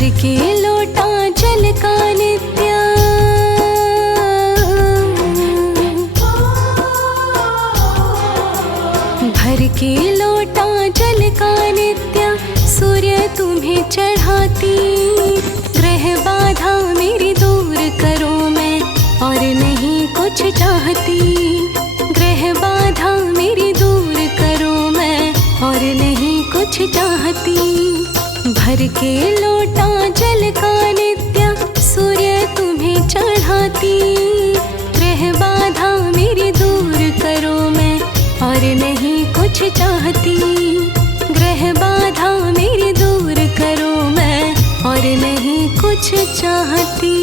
भर के लोटा जल का नित्य, भर के लोटा जल का नित्य सूर्य तुम्हें चढ़ाती। ग्रह बाधा मेरी दूर करो मैं और नहीं कुछ चाहती। ग्रह बाधा मेरी दूर करो मैं और नहीं कुछ चाहती। भर के लोटा जल का नित्य सूर्य तुम्हें चढ़ाती। ग्रह बाधा मेरी दूर करो मैं और नहीं कुछ चाहती। ग्रह बाधा मेरी दूर करो मैं और नहीं कुछ चाहती।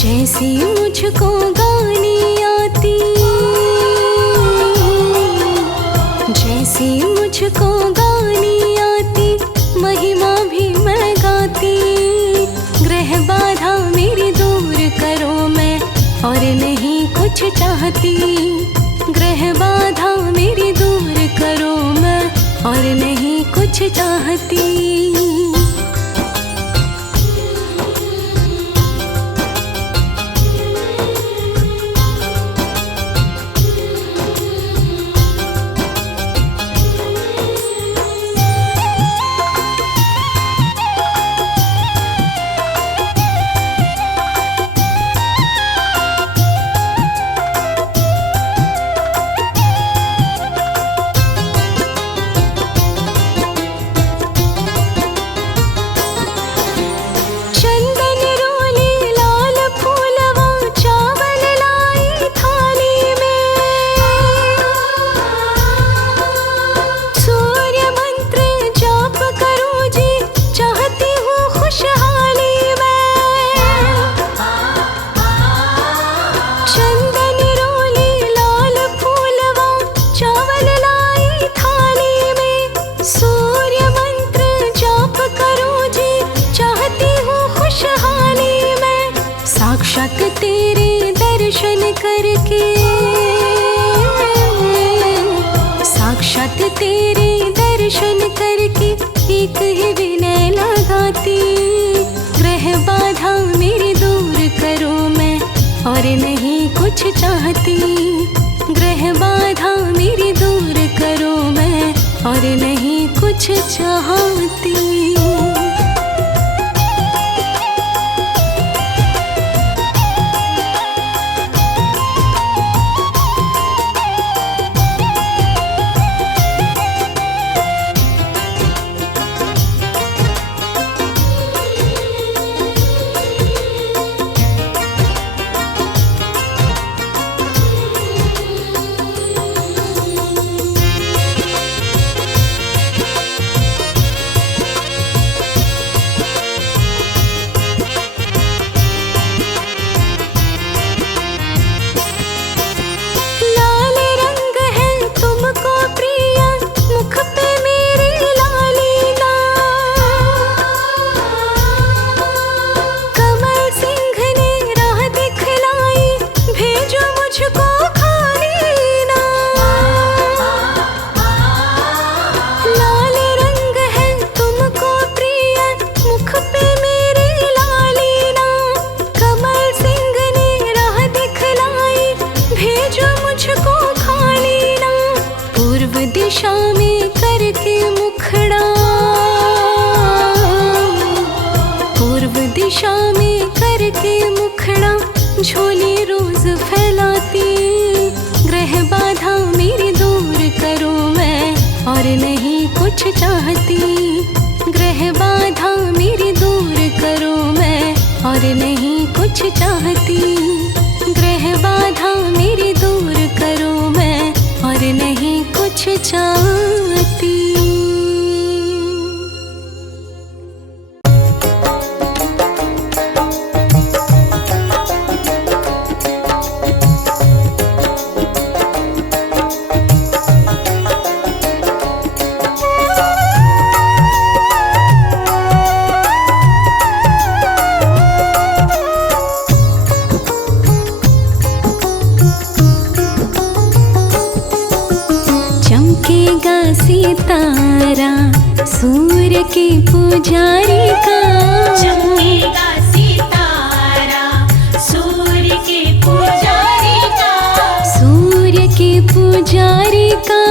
जैसी मुझको गानी आती, जैसी मुझको गानी आती, महिमा भी मैं गाती। ग्रह बाधा मेरी दूर करो मैं और नहीं कुछ चाहती। ग्रह बाधा मेरी दूर करो मैं और नहीं कुछ चाहती। साक्षात तेरे दर्शन करके, साक्षात तेरे दर्शन करके एक ही विनय लगाती। ग्रह बाधा मेरी दूर करो मैं और नहीं कुछ चाहती। ग्रह बाधा मेरी दूर करो मैं और नहीं कुछ चाहती। दिशा में करके मुखड़ा, पूर्व दिशा में करके मुखड़ा झोली रोज फैलाती। ग्रह बाधा मेरी दूर करो मैं और नहीं कुछ चाहती। ग्रह बाधा मेरी दूर करो मैं और नहीं कुछ चाहती। ग्रह बाधा मेरी दूर करो मैं और नहीं कुछ चाहती। चमकेगा सितारा सूर्य के पुजारी का। चमकेगा सितारा सूर्य के पुजारी का। सूर्य के पुजारी का,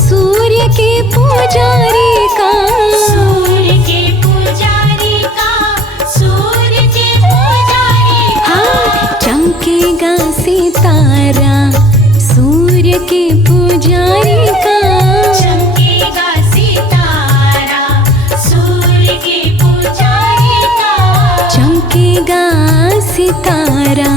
सूर्य के पुजारी का। सूर्य के पुजारी का, सूर्य के पुजारी का। हाँ, चमकेगा सितारा सूर्य के पुजारी का। चमकेगा सितारा सूर्य के पुजारी का। चमकेगा सितारा।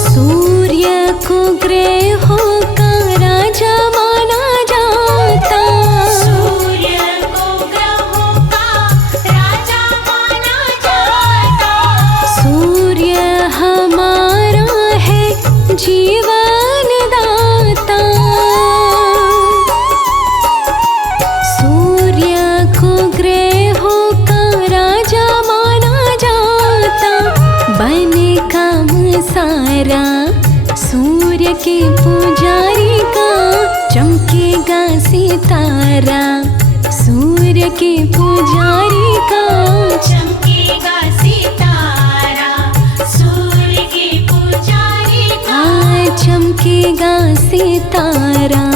सूर्य को ग्रहों का राजा माना जाता। सूर्य को ग्रहों का राजा माना जाता। सूर्य हमारा है जीवन दाता। सूर्य को ग्रहों का राजा माना जाता। बने काम सारा सूर्य के पुजारी का। चमकेगा सितारा सूर्य के पुजारी का। चमकेगा सितारा सूर्य के पुजारी का। चमकेगा सितारा।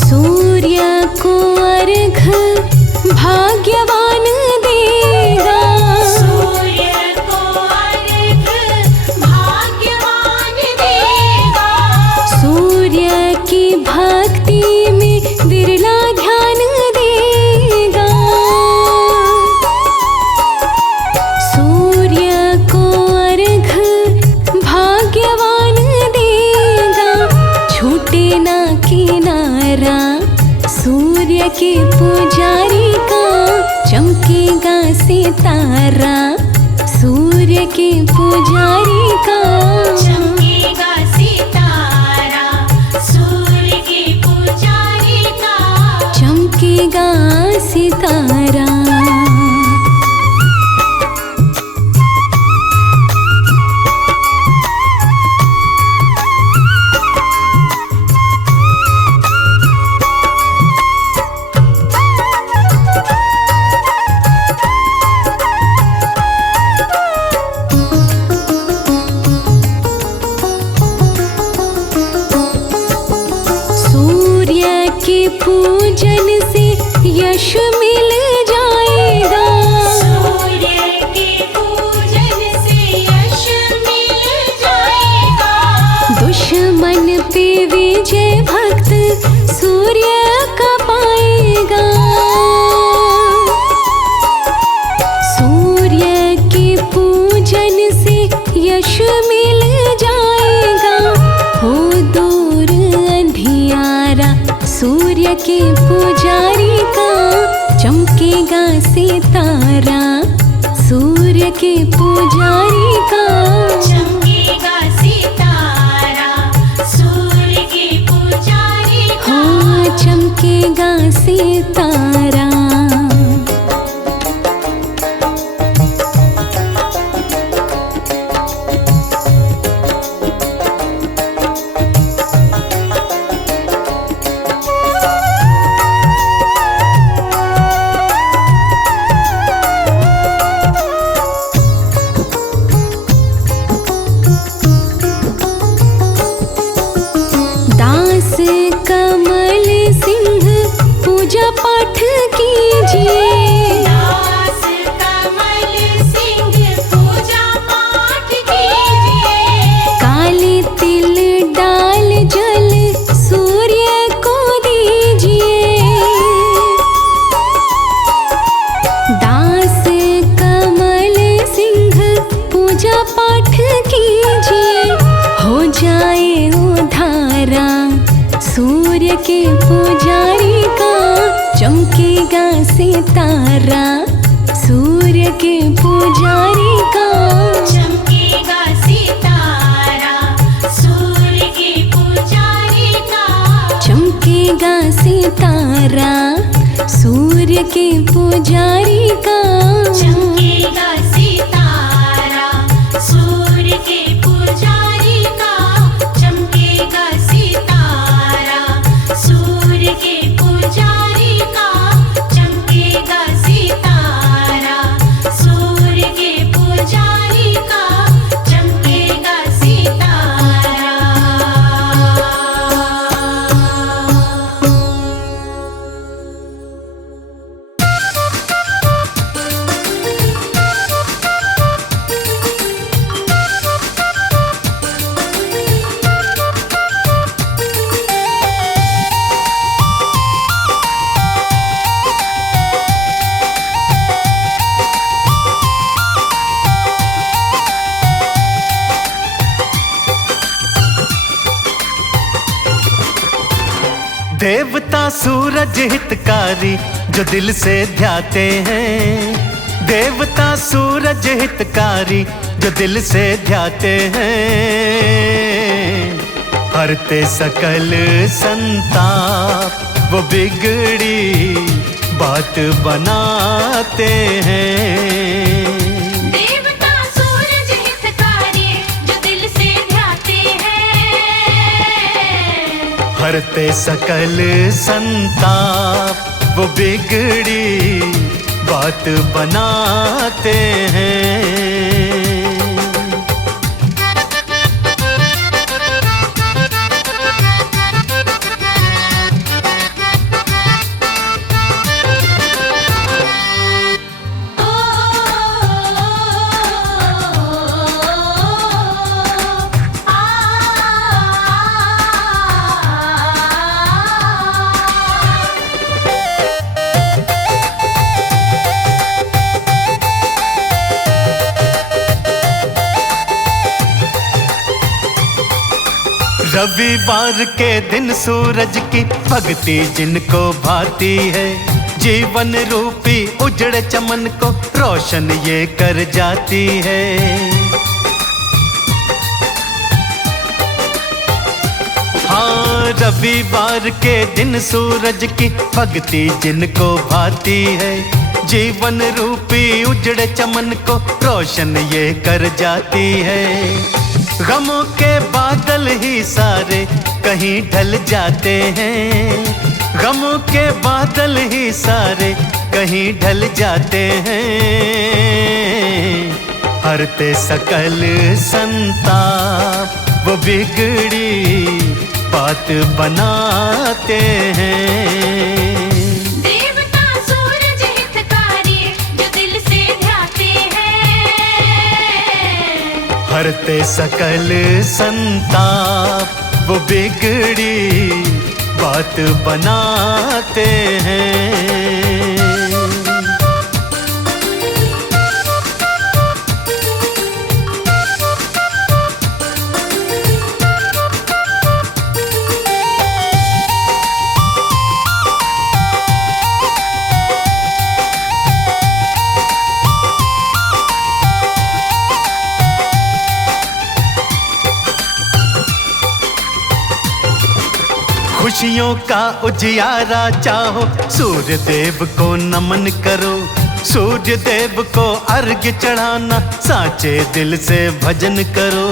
सूर्य को अर्घ भाग्यवान देगा। सूर्य को अर्घ भाग्यवान देगा। सूर्य की भक्ति में विरला ध्यान देगा। सूर्य को अर्घ भाग्यवान देगा। छूटे ना किनारा सूर्य के पुजारी का। चमकेगा सितारा सूर्य के पुजारी का। चमकेगा सितारा सूर्य के पुजारी का। चमकेगा सितारा। पूजन से यश मिल जाएगा। सूर्य के पूजन से यश मिल जाएगा। दुश्मन पे विजय भक्त सूर्य का पाएगा। सूर्य के पूजन से यश मिल जाएगा। हो सूर्य के पुजारी का चमकेगा सितारा। सूर्य के पुजारी का चमकेगा सितारा, सूर्य के पुजारी का। हाँ, चमकेगा सितारा। दास कमल सिंह पूजा पाठ कीजिए। दास कमल सिंह पूजा पाठ कीजिए। काले तिल डाल जल सूर्य को दीजिए। दास कमल सिंह पूजा पाठ कीजिए। हो जाए उधारा सूर्य के पुजारी का चमकेगा सितारा। सूर्य के पुजारी का चमकेगा सितारा, सूर्य के पुजारी का। चमकेगा सितारा। सूर्य के पुजारी का चमकेगा सितारा, सूर्य के पुजारी का। चमकेगा सितारा, सूर्य के पुजारी का। चमकेगा सितारा, सूर्य के पुजारी का। चमकेगा सितारा। देवता सूरज हितकारी जो दिल से ध्याते हैं। देवता सूरज हितकारी जो दिल से ध्याते हैं। हरते सकल संताप वो बिगड़ी बात बनाते हैं। देवता सूरज हितकारी जो दिल से ध्याते हैं। हरते सकल संताप वो बिगड़ी बात बनाते हैं। रविवार के दिन सूरज की भक्ति जिनको भाती है। जीवन रूपी उजड़ चमन को रोशन ये कर जाती है। हाँ, रविवार के दिन सूरज की भक्ति जिनको भाती है। जीवन रूपी उजड़ चमन को रोशन ये कर जाती है। गमों के बादल ही सारे कहीं ढल जाते हैं। गमों के बादल ही सारे कहीं ढल जाते हैं। हरते सकल संताप वो बिगड़ी बात बनाते हैं। देवता सूरज हितकारी जो दिल से ध्याते हैं। हरते सकल संताप वो बिगड़ी बात बनाते हैं। खुशियों का उजियारा चाहो, सूर्य देव को नमन करो। सूर्य देव को अर्घ्य चढ़ाना, साचे दिल से भजन करो।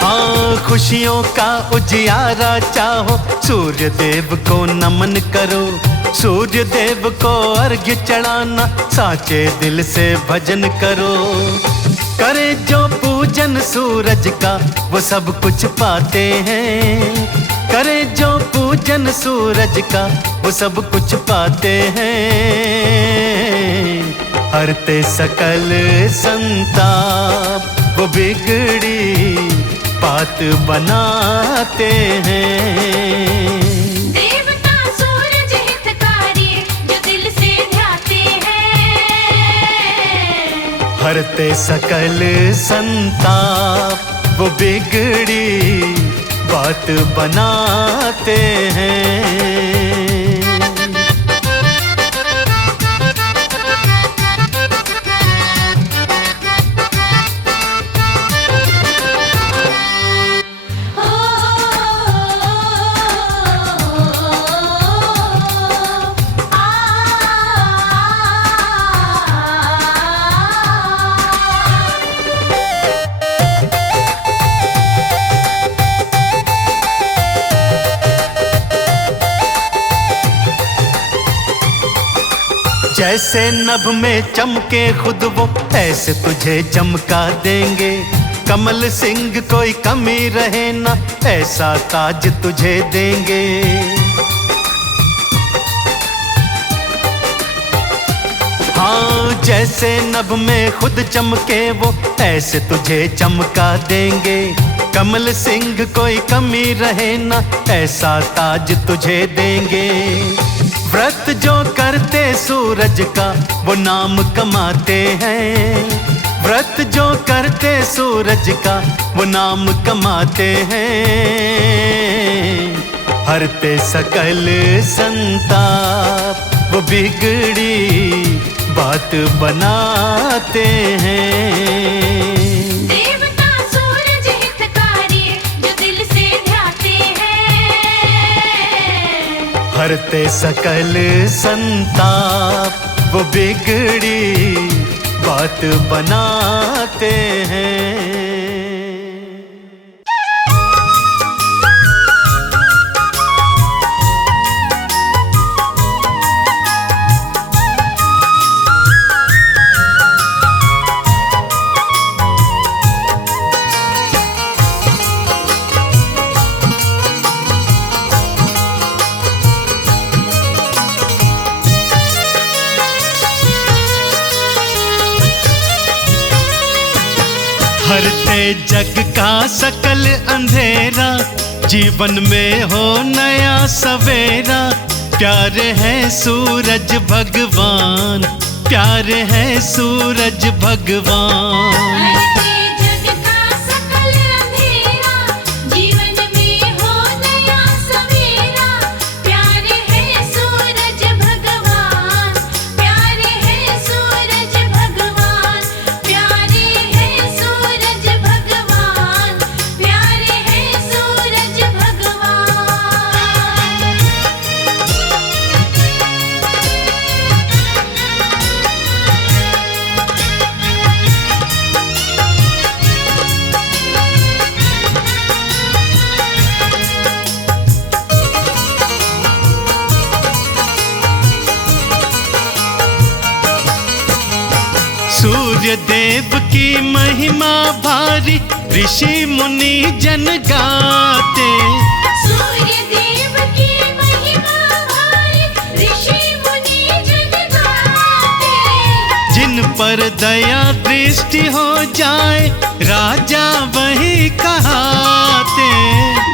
हाँ, खुशियों का उजियारा चाहो, सूर्य देव को नमन करो। सूर्य देव को अर्घ्य चढ़ाना, साचे दिल से भजन करो। करे जो पूजन सूरज का, वो सब कुछ पाते हैं। करे जो पूजन सूरज का, वो सब कुछ पाते हैं। हरते सकल संताप, वो बिगड़ी बात बनाते हैं। देवता सूरज हितकारी, जो दिल से ध्याते हैं। हरते सकल संताप, वो बिगड़ी बात बनाते हैं। जैसे नभ में चमके खुद वो, ऐसे तुझे चमका देंगे। कमल सिंह कोई कमी रहे ना, ऐसा ताज तुझे देंगे। हाँ, जैसे नभ में खुद चमके वो, ऐसे तुझे चमका देंगे। कमल सिंह कोई कमी रहे ना, ऐसा ताज तुझे देंगे। व्रत जो करते सूरज का, वो नाम कमाते हैं। व्रत जो करते सूरज का, वो नाम कमाते हैं। हरते सकल संताप, वो बिगड़ी बात बनाते हैं। देवता सूरज हितकारी, जो दिल से ध्याते हैं। हरते सकल संताप, वो बिगड़ी बात बनाते हैं। हरते जग का सकल अंधेरा, जीवन में हो नया सवेरा। प्यारे है सूरज भगवान, प्यारे है सूरज भगवान। हरते जग का सकल अंधेरा, जीवन में हो नया सवेरा। प्यारे है सूरज भगवान, प्यारे है सूरज भगवान। प्यारे है सूरज भगवान, प्यारे है सूरज भगवान। सूर्य देव की महिमा भारी, ऋषि मुनि जन गाते। सूर्य देव की महिमा भारी, ऋषि मुनि जन गाते। जिन पर दया दृष्टि हो जाए, राजा वही कहाते।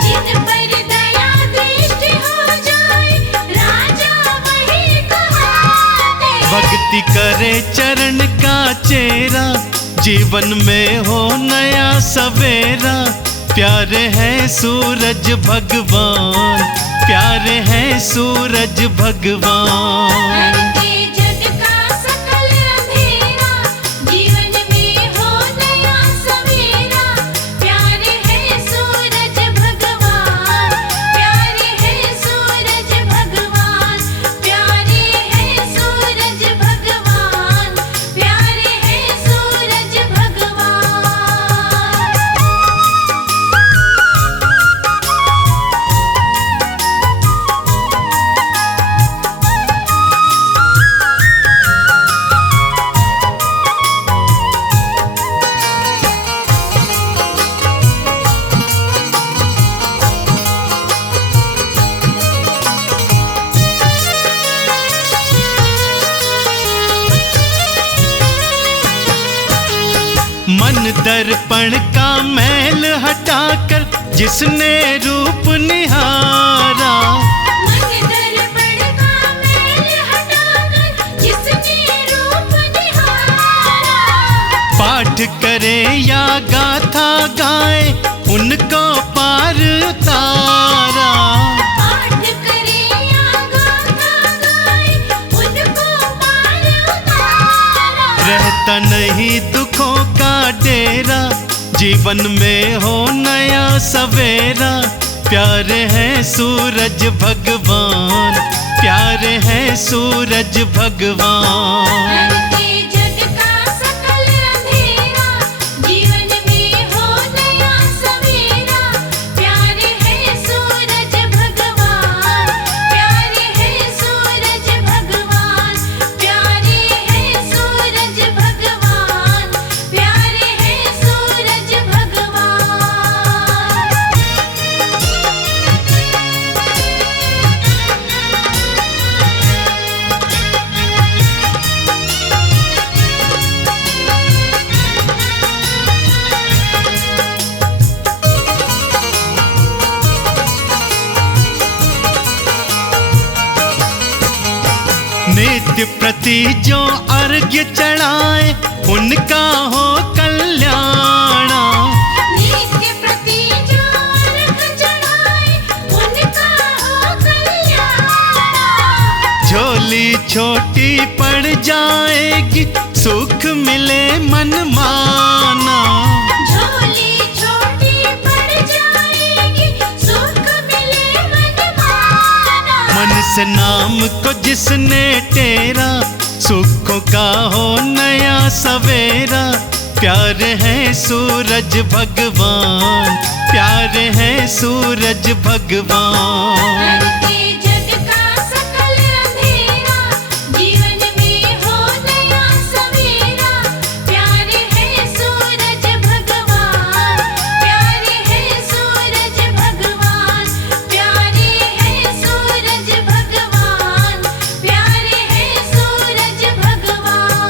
जिन पर दया दृष्टि हो जाए, राजा वही कहाते। भक्ति करे चरण का चेरा, जीवन में हो नया सवेरा। प्यारे है सूरज भगवान, प्यारे है सूरज भगवान। हरते जग का सकल अंधेरा, जीवन में हो नया सवेरा। प्यारे दर्पण का मैल हटाकर जिसने रूप निहारा, मन दर्पण का मैल हटाकर जिसने रूप निहारा, पाठ करे या गाथा गाए उनको पार उतारा। पाठ करे या गाथा गाए उनको पार उतारा। रहता नहीं दुखों का डेरा, जीवन में हो नया सवेरा। प्यारे हैं सूरज भगवान, प्यारे हैं सूरज भगवान। करके जग का सकल अंधेरा, जीवन में हो नया सवेरा। प्यारे हैं सूरज भगवान, प्यारे हैं सूरज भगवान, प्यारे हैं सूरज भगवान, प्यारे हैं सूरज भगवान। नित्य प्रति जो अर्घ्य चढ़ाए उनका हो कल्याण। नित्य प्रति जो अर्घ चढ़ाए उनका हो कल्याण। झोली छोटी पड़ जाएगी सुख मिले मन माना। झोली छोटी पड़ जाएगी सुख मिले मन माना। मन से नाम को जिसने टेरा, सुखों का हो नया सवेरा। प्यारे हैं सूरज भगवान, प्यारे हैं सूरज भगवान। करके जग का सकल अंधेरा, जीवन में हो नया सवेरा। प्यारे हैं सूरज भगवान, प्यारे हैं सूरज भगवान, प्यारे हैं सूरज भगवान, प्यारे हैं सूरज भगवान।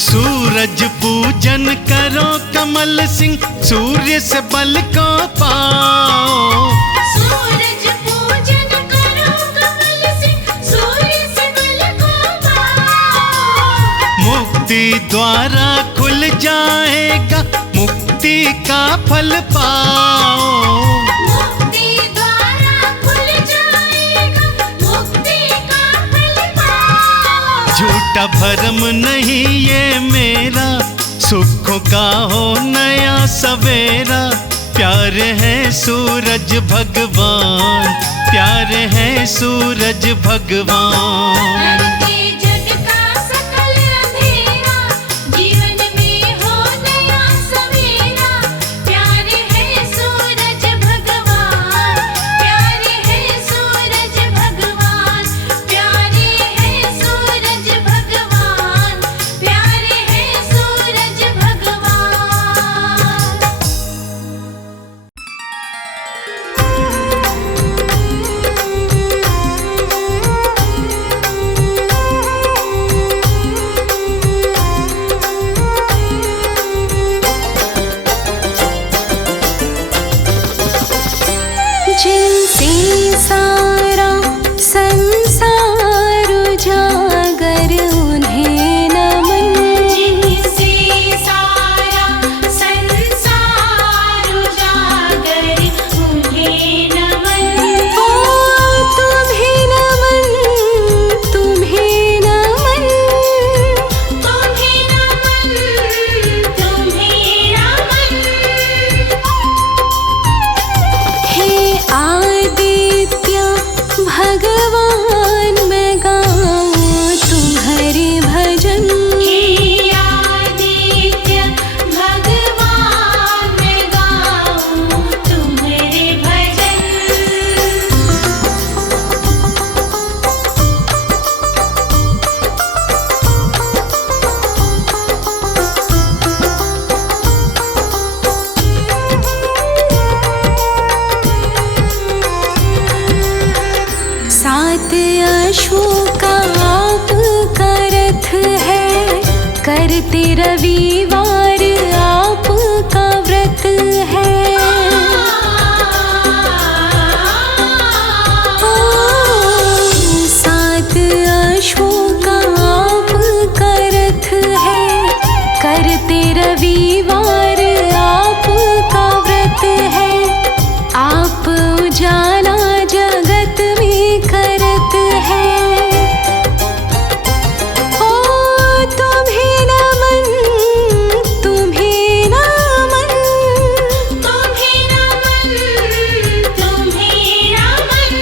सूरज पूजन करो कमल सिंह, सूर्य से बल को पाओ। सूरज पूजन करो कमल सिंह, सूर्य से बल को पाओ। मुक्ति द्वारा खुल जाएगा, मुक्ति का फल पाओ। मुक्ति द्वारा खुल जाएगा, मुक्ति का फल पाओ। झूठा भरम नहीं ये मेरा, सुखों का हो नया सवेरा। प्यारे हैं सूरज भगवान, प्यारे हैं सूरज भगवान। करके जग का सकल अंधेरा, जीवन में हो नया सवेरा। प्यारे हैं सूरज भगवान, प्यारे हैं सूरज भगवान, प्यारे हैं सूरज भगवान, प्यारे हैं सूरज भगवान। करते रविवार आपका व्रत है। सात अश्वों का आपका रथ है, करते रविवार आपका व्रत है। आप उजाला जगत में करत है। ओ तुम्हें नमन, तुम्हें नमन, तुम्हें नमन, तुम्हें नमन।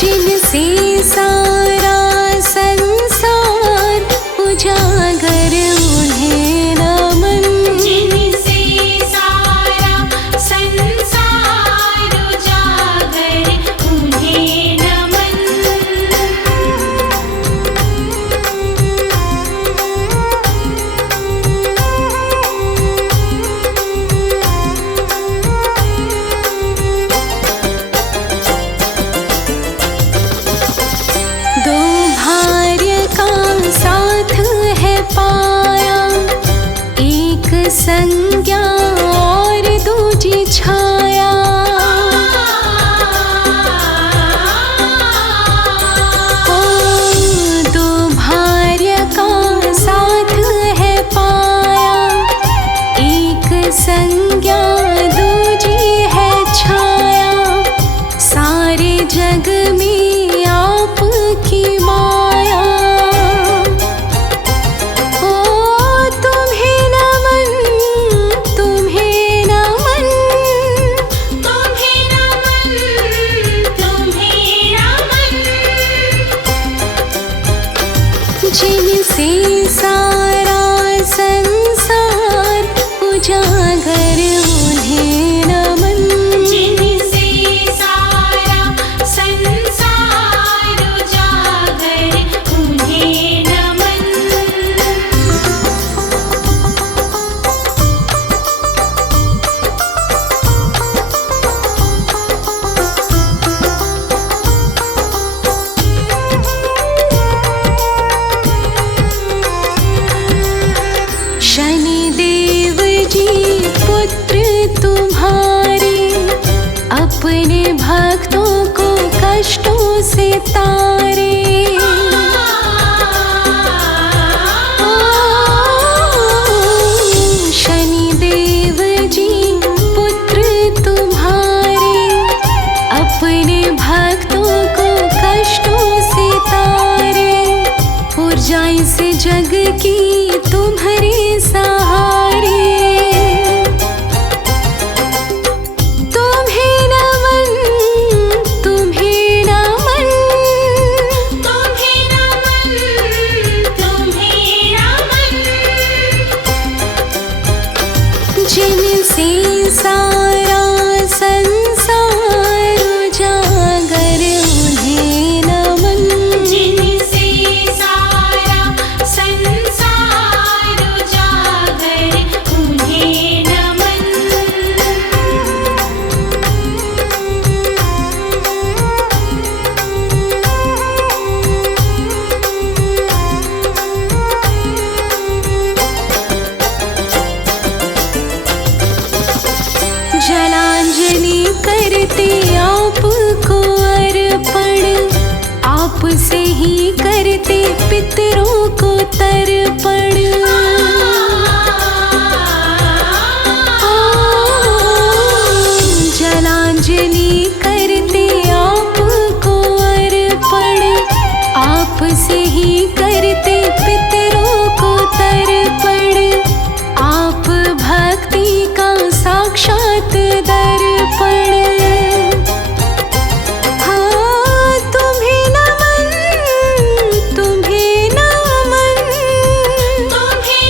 जिनसे सारा संसार उजागर उन्हें नमन। जिनसे सारा संसार उजागर उन्हें नमन। दो भार्य का साथ है पाया, एक संज्ञा और दूजी छाया। ओ दो भार्य का साथ है पाया, एक संज्ञा दूजी है छाया। सारे जग में आपकी माया। ओ तुम्हें नमन, तुम्हें नमन, तुम्हें नमन, तुम्हें नमन। जिनसे सारा संसार उजागर उन्हें नमन। जिनसे सारा संसार उजागर उन्हें नमन। शनिदेव जी पुत्र तुम्हारे, अपने भक्तों को कष्टों से तारे। शनिदेव जी पुत्र तुम्हारे, अपने भक्तों को कष्टों से तारे। ऊर्जाएं से जग की तुम्हारे सहारे। तुम्हें नमन, तुम्हें नमन, तुम्हें नमन, तुम्हें नमन। जिनसे सारा संसार उजागर उन्हें नमन। जिनसे सारा संसार उजागर उन्हें नमन। जलांजलि करते आपको अर्पण, आपसे ही करते पितरों को तर्पण। जलांजलि करते आपको अर्पण, आपसे ही करते पितरों को तर्पण। आप भक्ति का साक्षात दर्पण। हाँ तुम्हें नमन, तुम्हें नमन, तुम्हें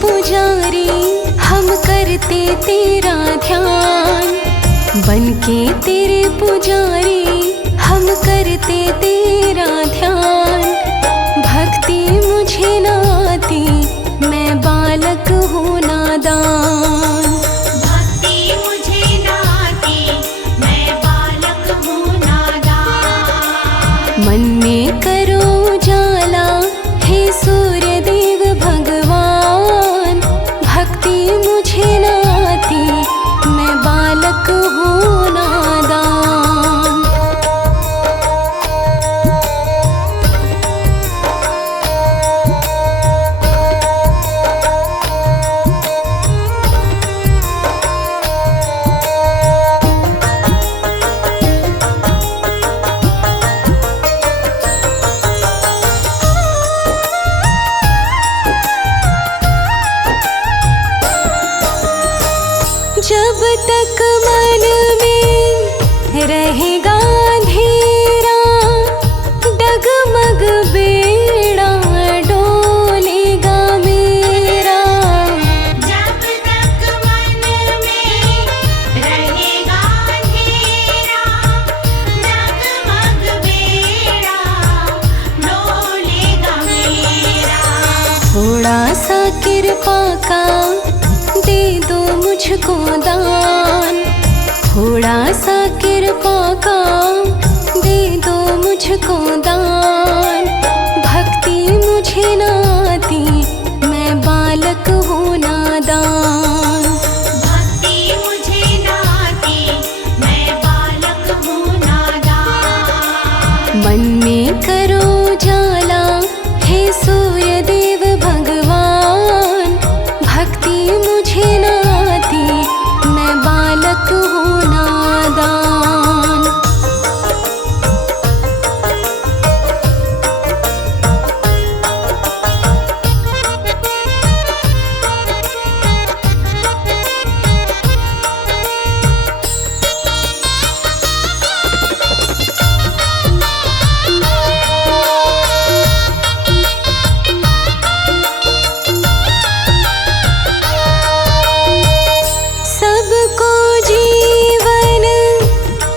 पुजारी हम करते तेरा ध्यान, बनके तेरे पुजारी हम करते तेरा ध्यान। भक्ति मुझे न आती मैं बालक हूँ नादान। भक्ति मुझे न आती मैं बालक हूँ नादान। मन में करो उजाला हे सूर्य देव भगवान, भक्ति मुझे न आती मैं बालक हूँ नादान। जब तक मन में रहेगा अंधेरा, डगमग बेड़ा डोलेगा मेरा। जब तक मन में रहेगा अंधेरा, डगमग बेड़ा डोलेगा मेरा। थोड़ा सा कृपा का दे दो मुझको दान, थोड़ा सा कृपा का दे दो मुझको दान। भक्ति मुझे न आती मैं बालक हूँ नादान। भक्ति मुझे न आती मैं बालक हूँ नादान। मन में करो उजाला हे सूर्य देव भगवान, भक्ति मुझे न आती मैं बालक हूँ नादान। सबको जीवन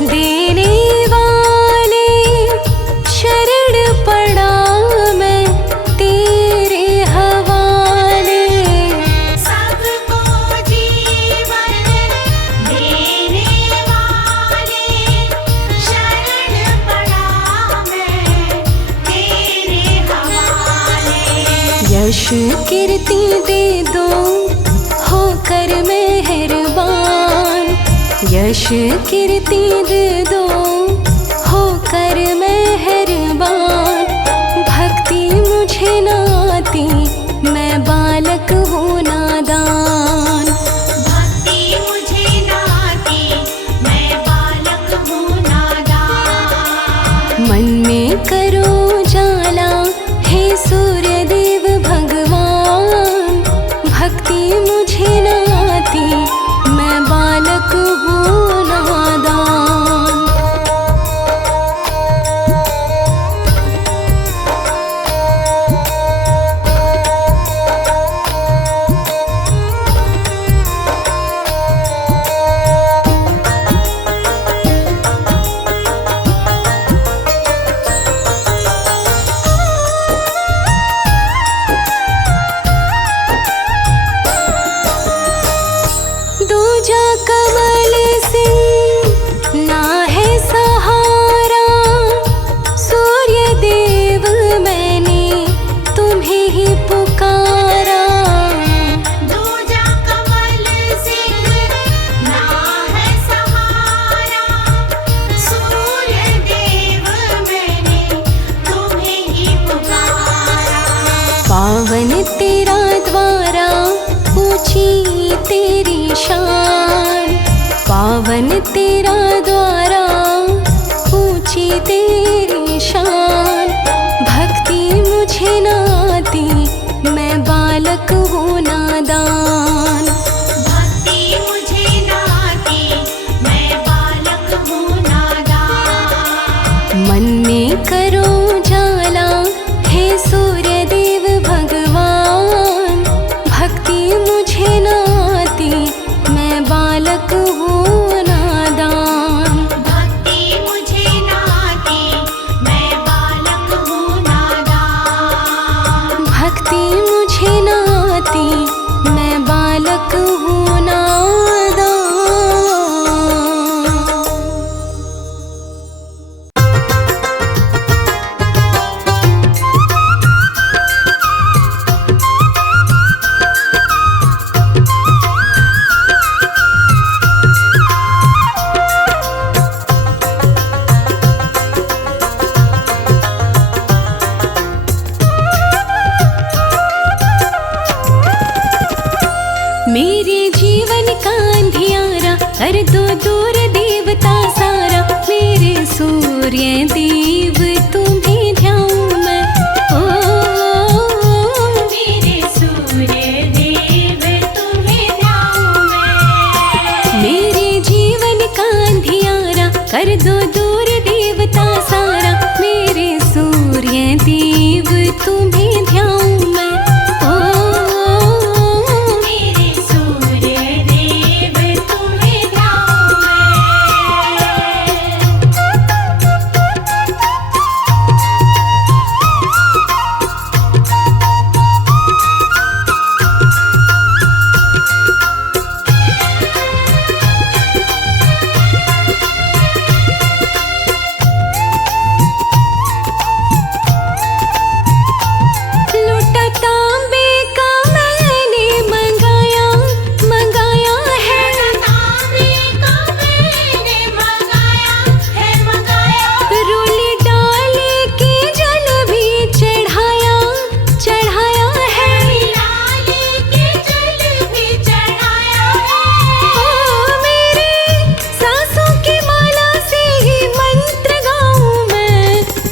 देने वाले शरण पड़ा मैं तेरे हवाले। सबको जीवन देने वाले शरण पड़ा मैं तेरे हवाले। यश कीर्ति दे दो होकर मेहरबान, यश कीर्ति दे दो होकर मेहरबान। भक्ति मुझे न आती मैं बालक हूँ नादान। भक्ति मुझे न आती मैं बालक हूँ नादान। मन में करो उजाला हे सूर्य देव भगवान, भक्ति मुझे न आती मैं बालक हूँ नादान। भक्ति मुझे न आती मैं बालक हूँ नादान। मन में करो उजाला हे सूर्य देव भगवान, भक्ति मुझे न आती मैं बालक हूँ नादान। मन में करो उजाला हे सूर्य देव भगवान, भक्ति मुझे न आती मैं बालक हूँ नादान। दूजा कमल सिंह ना है सहारा, सूर्य देव मैंने तुम्हें ही पुकारा। दूजा कमल सिंह ना है सहारा, सूर्य देव मैंने तुम्हें ही पुकारा। पावन तेरा द्वारा ऊंची तेरी शान, पावन तेरा द्वारा ऊंची तेरी शान। भक्ति मुझे न आती मैं बालक हूँ नादान। भक्ति मुझे न आती मैं बालक हूँ नादान। मन में करो उजाला हे सूर्य देव भगवान, भक्ति देव तुम्हें ध्याऊं मैं। ओ मेरे सूर्य देव तुम्हें ध्याऊं मैं। मेरे जीवन का अंधियारा कर दो दूर देवता सारा। मेरे सूर्य देव तुम्हें ध्याऊं मैं। ओ मेरे सूर्य देव तुम्हें ध्याऊं मैं। लूटा तांबे का मैंने मंगाया मंगाया है। तांबे का मैंने मंगाया है मंगाया। रोली डाली के जल भी चढ़ाया चढ़ाया है। लाले के जल भी चढ़ाया है। ओ मेरे सांसों की माला से ही मंत्र गाऊं मैं।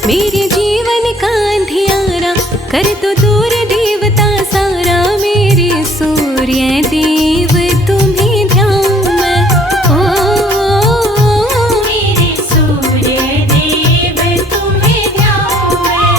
मेरे जीवन का अंधियारा कर दो दूर देवता सारा। मेरे सूर्य देव तुम्हें ध्याऊं मैं। ओ मेरे सूर्य देव तुम्हें ध्याऊं मैं।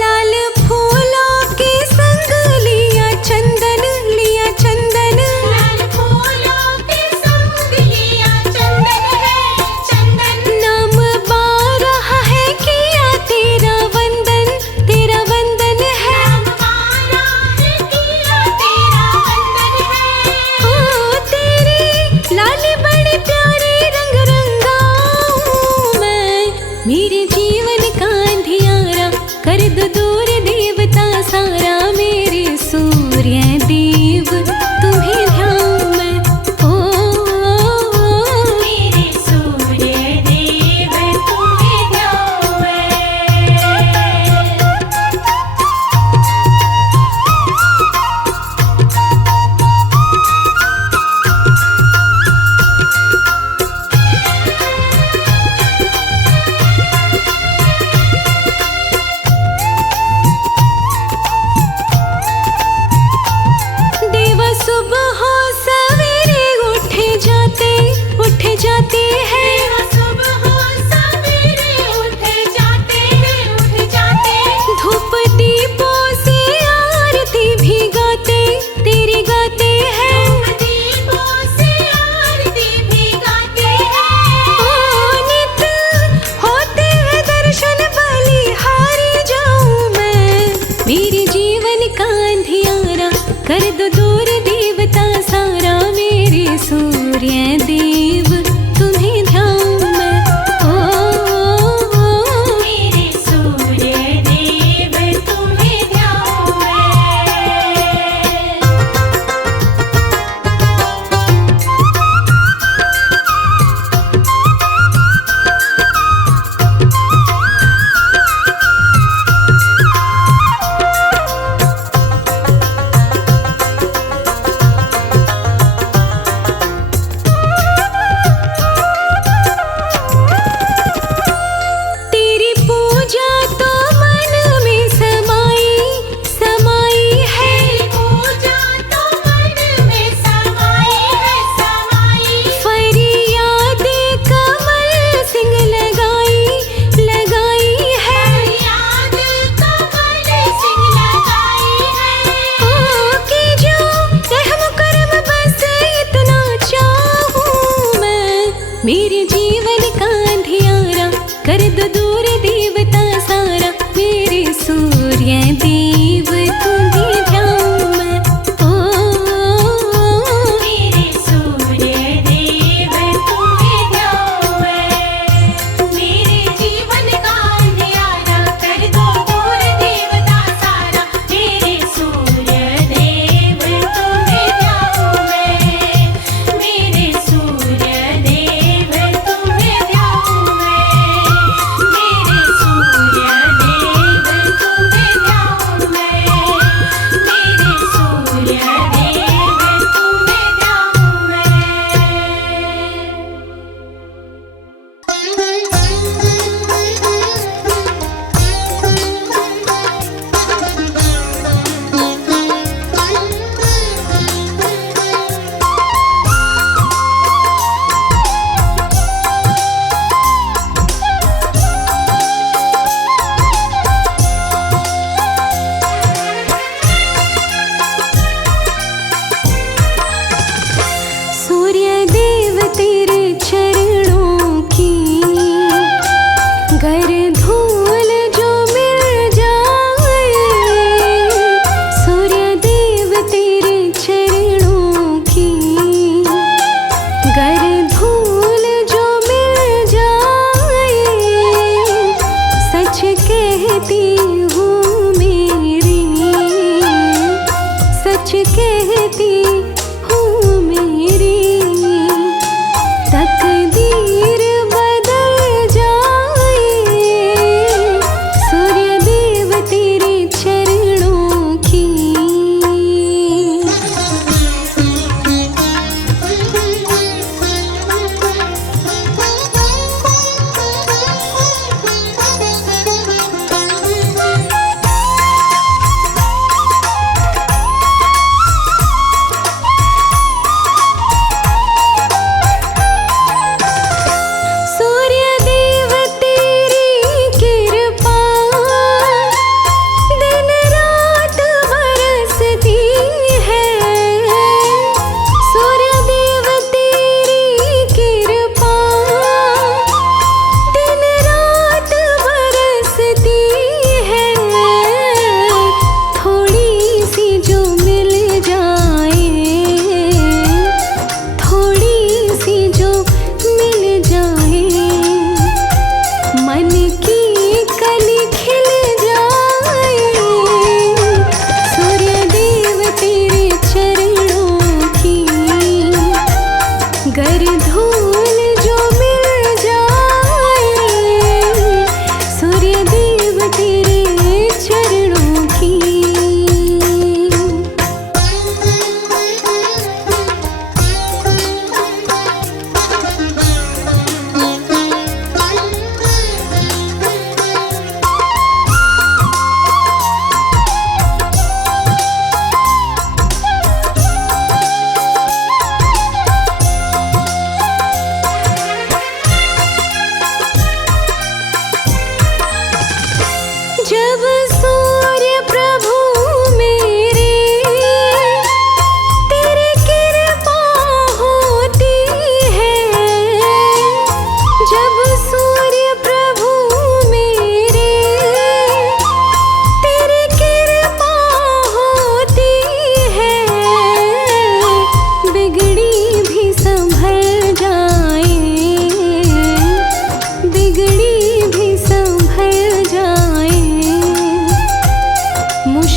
लाल फूलों के संग लिया चंदन लाल फूलों के संग लिया चंदन है चंदन। नाम बारह है किया तेरा वंदन है। हमारा है किया तेरा वंदन है। ओ तेरी लाली बड़ी प्यारी रंग रंगाऊं मैं। मेरे जीवन का अंधियारा कर दो दूर देवता सारा। मेरे सूर्य देव तुम्हें ध्याऊं मैं। ओ मेरे सूर्य देव तुम्हें ध्याऊं मैं। देवा सुबह सवेरे उठ जाते हैं। सुबह सवेरे उठ जाते हैं। धूप दीपों से आरती भी तेरी गाते हैं। दीपों से आरती भी गाते हैं। ओ नित होते हैं दर्शन बलिहारी जाऊं मैं। मेरे जीवन का अंधियारा कर दो दूर देवता सारा। मेरे सूर्य देव तुम्हें ध्याऊं मैं। ओ मेरे सूर्य देव तुम्हें ध्याऊं मैं।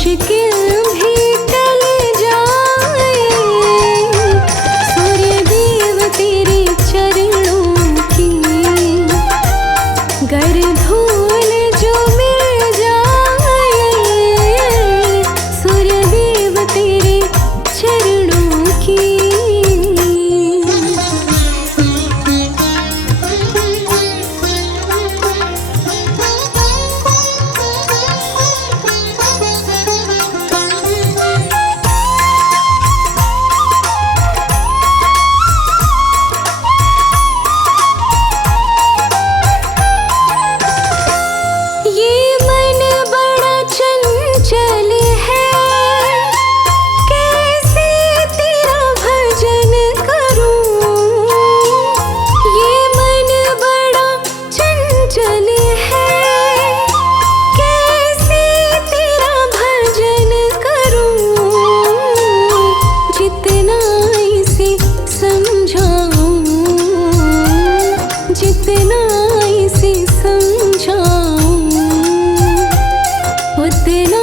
मुश्किल भी टल जाए, सूर्य देव तेरे चरणों की गर धूल जो मिल जाए, सूर्य देव तेरे चरणों की। ये मन बड़ा चंचल है, कैसे तेरा भजन करूं। ये मन बड़ा चंचल है, कैसे तेरा भजन करूं। जितना इसे समझाऊं, जितना इसे समझाऊं, उतना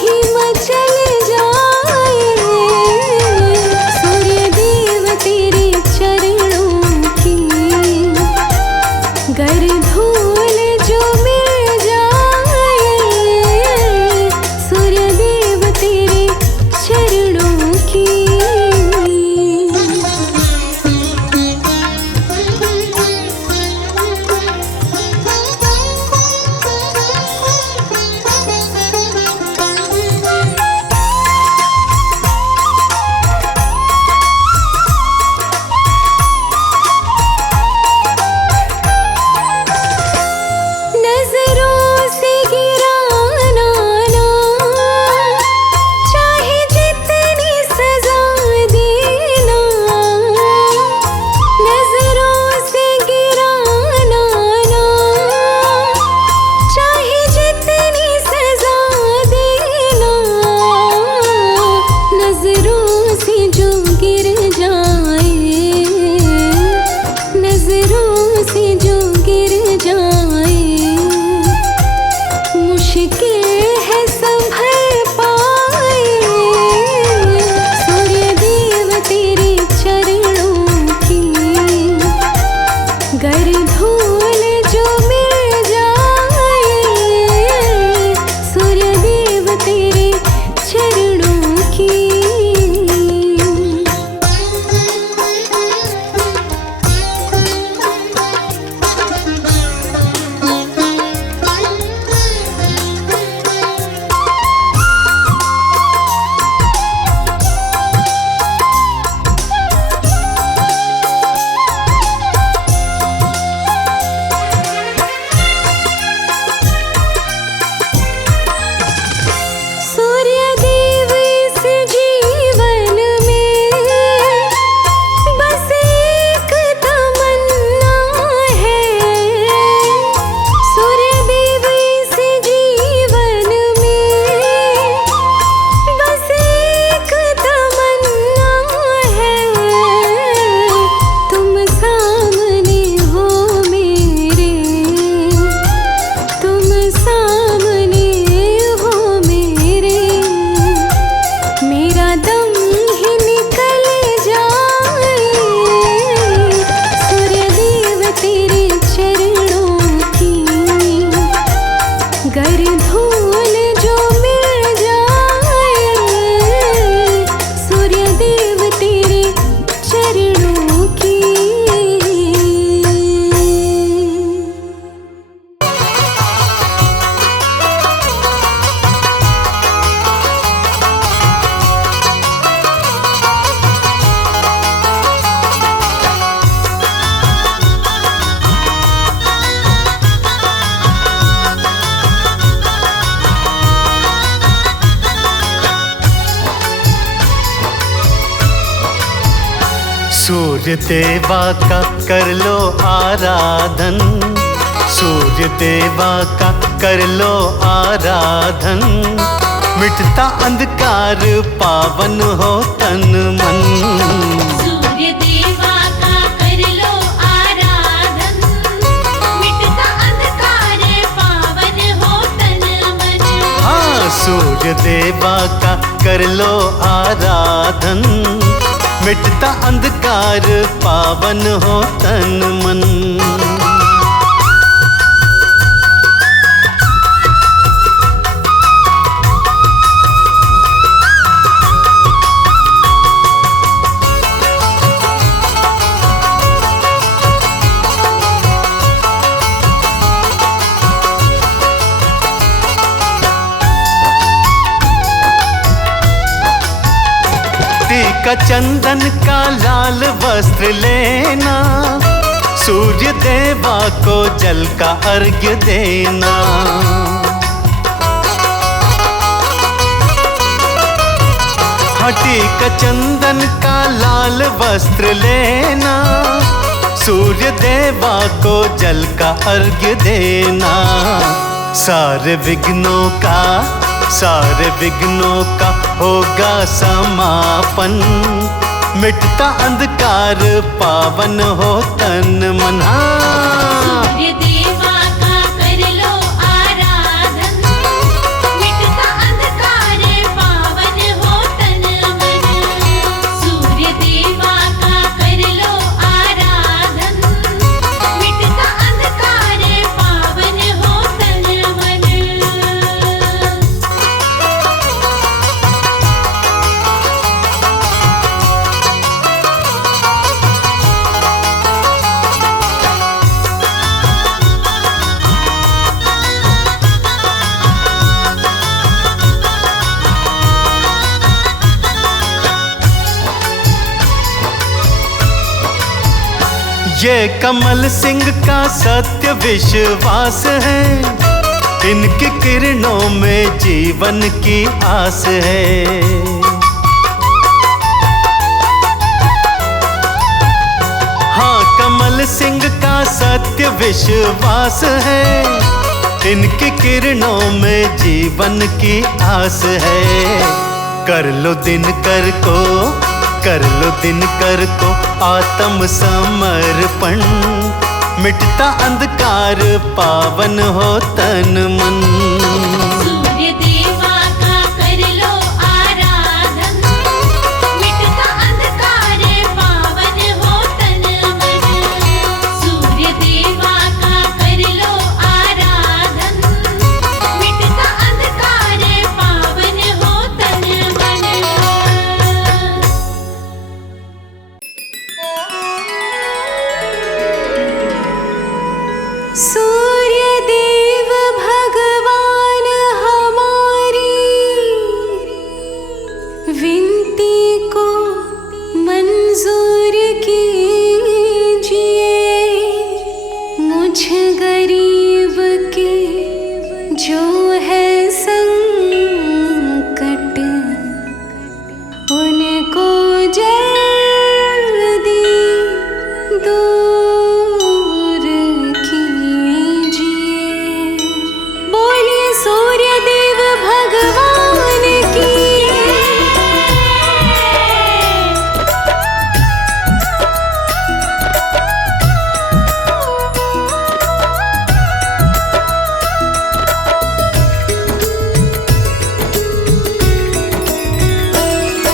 ही मचल जाए, सूर्य देव तेरे चरणों की गर धूल जो मिल जाए, सूर्य देव तेरे चरणों की। नजरों से गिराना ना, चाहे जितनी सजा देना। नजरों से गिराना ना, चाहे जितनी सजा देना। नजरों से जो गिर जाए, नजरों से जो गिर जाए, मुश्किल है संभल पाए, सूर्य देव तेरे चरणों की गर धूल जो मिल जाए, सूर्य देव तेरे चरणों की। सूर्य देव इस जीवन में बस एक तमन्ना है, सूर्य देव इस जीवन में बस एक तमन्ना है। तुम सामने हो मेरे, तुम सामने हो मेरे, मेरा दम ही निकल जाए, सूर्य देव तेरे चरणों की गर धूल जो मिल जाए, सूर्य देव तेरे चरणों की। सूर्य देवा का कर लो आराधन, सूर्य देवा का कर लो आराधन। मिटता अंधकार पावन हो तन मन। सूर्य देवा का कर लो आराधन, मिटता अंधकार पावन हो तन मन। हाँ, सूर्य देवा का कर लो आराधन, मिटता अंधकार पावन हो तन मन। टीका चंदन का लाल वस्त्र लेना, सूर्य देवा को जल का अर्घ्य देना। टीका चंदन का लाल वस्त्र लेना, सूर्य देवा को जल का अर्घ्य देना। सारे विघ्नों का होगा समापन, मिटता अंधकार पावन हो तन मन। सूर्य देवा का कर लो आराधन, मिटता अंधकार पावन हो तन मन। सूर्य देवा का कर लो आराधन, मिटता अंधकार पावन हो तन मन। ये कमल सिंह का सत्य विश्वास है, इनकी किरणों में जीवन की आस है। हाँ, कमल सिंह का सत्य विश्वास है, इनकी किरणों में जीवन की आस है। कर लो दिनकर को आत्म समर्पण, मिटता अंधकार पावन हो तन मन। सूर्य देवा का कर लो आराधन, मिटता अंधकार पावन हो तन मन। सूर्य देवा का कर लो आराधन, मिटता अंधकार पावन हो तन मन। सूर्य देव भगवान हमारी विनती को मंजूर कीजिए। मुझ गरीब के जो है संकट, उनको जल्दी दूर कीजिए। बोलिए सूर्य देव भगवान की।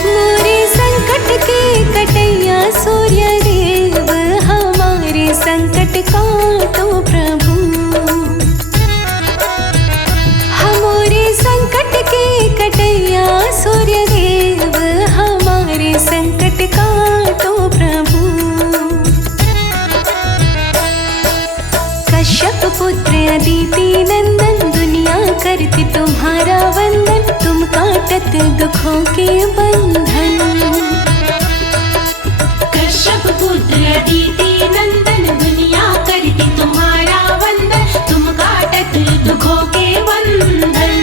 मोरे संकट के कटैया सूर्य देव, हमारे संकट काटो प्रभु। हमारे संकट के कटैया सूर्य देव, हमारे संकट काटो प्रभु। कश्यप पुत्र अदिति नंदन, दुनिया करती तुम्हारा वंदन, तुम काटत दुखों के बंधन। कश्यप पुत्र अदिति नंदन, दुनिया करती तुम्हारा वंदन, तुम काटत दुखों के बंधन।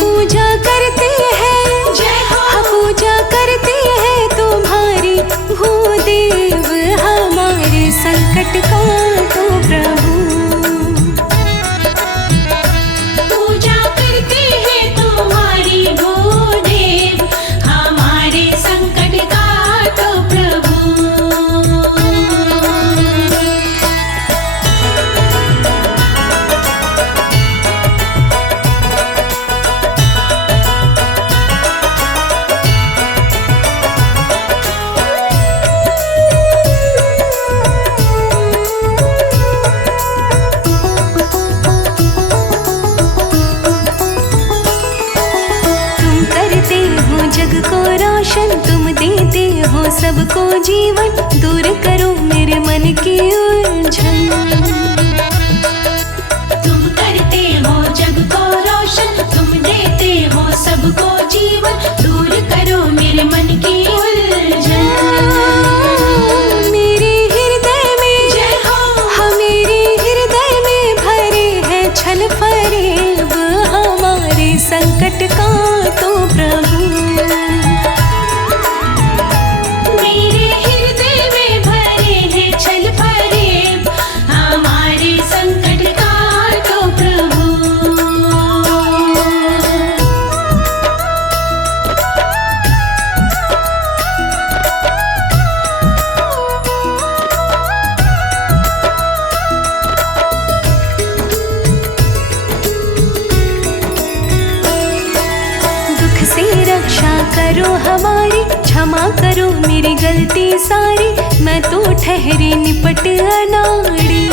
पूजा करते हैं जय हो। पूजा करते हैं तुम्हारी भूदेव, हमारे संकट काटो प्रभु। पूजा करते हैं तुम्हारी भूदेव, रोशन, तुम देते हो सबको जीवन, दूर करो मेरे मन की उलझन। तुम करते हो जग को रोशन, तुम देते हो सबको जीवन, दूर करो मेरे मन की उलझन। मेरे हृदय में जय हो। हाँ मेरे हृदय में भरे है छल फरेब, हमारे संकट का तो प्रभु। मेरे हृदय में भरे हैं छल फरेब, हमारे संकट का तो प्रभु। दुख से रक्षा करो हमारी, क्षमा करो मेरी गलती सारी, मैं तो ठहरी निपट अनाड़ी।